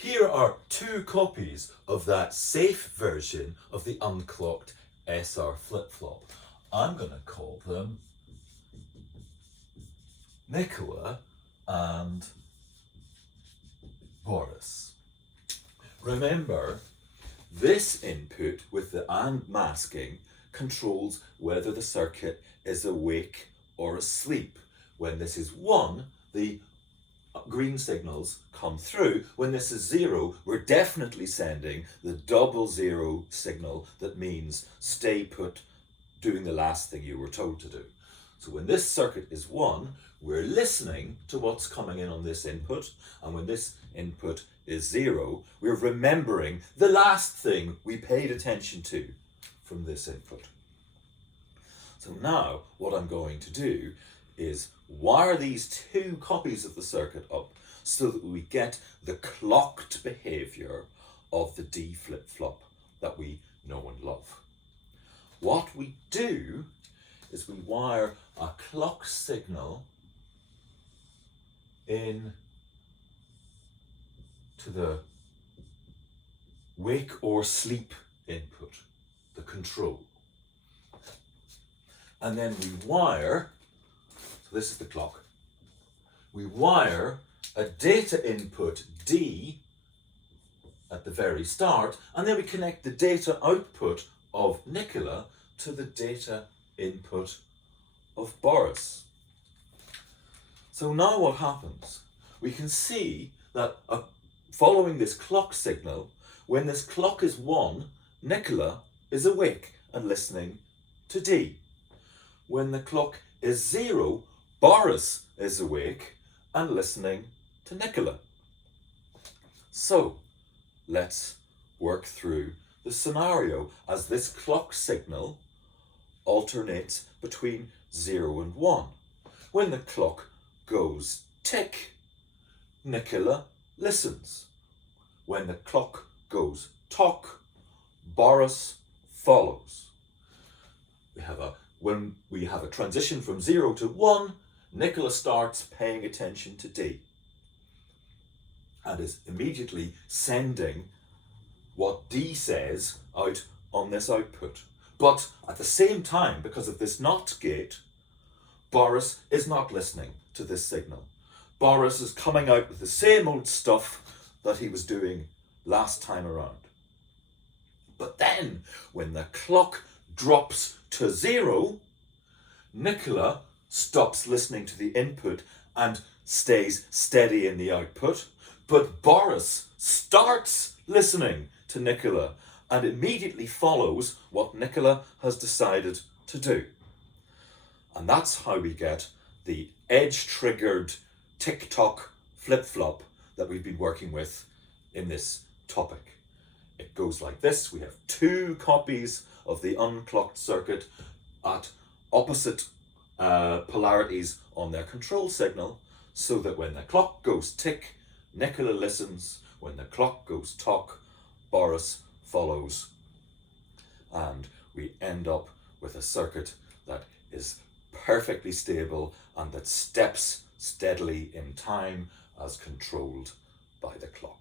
Here are two copies of that safe version of the unclocked SR flip-flop. I'm going to call them Nicola and Boris. Remember, this input with the AND masking controls whether the circuit is awake or asleep. When this is 1, the green signals come through. When this is 0, we're definitely sending the 00 signal that means stay put, doing the last thing you were told to do. So when this circuit is 1, we're listening to what's coming in on this input, and when this input is 0, we're remembering the last thing we paid attention to from this input. So now what I'm going to do is wire these two copies of the circuit up so that we get the clocked behavior of the D flip-flop that we know and love. What we do is we wire a clock signal in to the wake or sleep input, the control. And then we wire, so this is the clock, we wire a data input D at the very start, and then we connect the data output of Nicola to the data input of Boris. So now what happens? We can see that following this clock signal, when this clock is 1, Nicola is awake and listening to D. When the clock is 0, Boris is awake and listening to Nicola. So let's work through the scenario as this clock signal alternates between 0 and 1. When the clock goes tick, Nicola listens. When the clock goes tock, Boris follows. When we have a transition from 0 to 1, Nicola starts paying attention to D and is immediately sending what D says out on this output. But at the same time, because of this NOT gate, Boris is not listening to this signal. Boris is coming out with the same old stuff that he was doing last time around. But then, when the clock drops to 0, Nicola stops listening to the input and stays steady in the output, but Boris starts listening to Nicola and immediately follows what Nicola has decided to do. And that's how we get the edge-triggered tick-tock flip-flop that we've been working with in this topic. It goes like this. We have two copies of the unclocked circuit at opposite polarities on their control signal, so that when the clock goes tick, Nicola listens. When the clock goes tock, Boris follows. And we end up with a circuit that is perfectly stable and that steps steadily in time as controlled by the clock.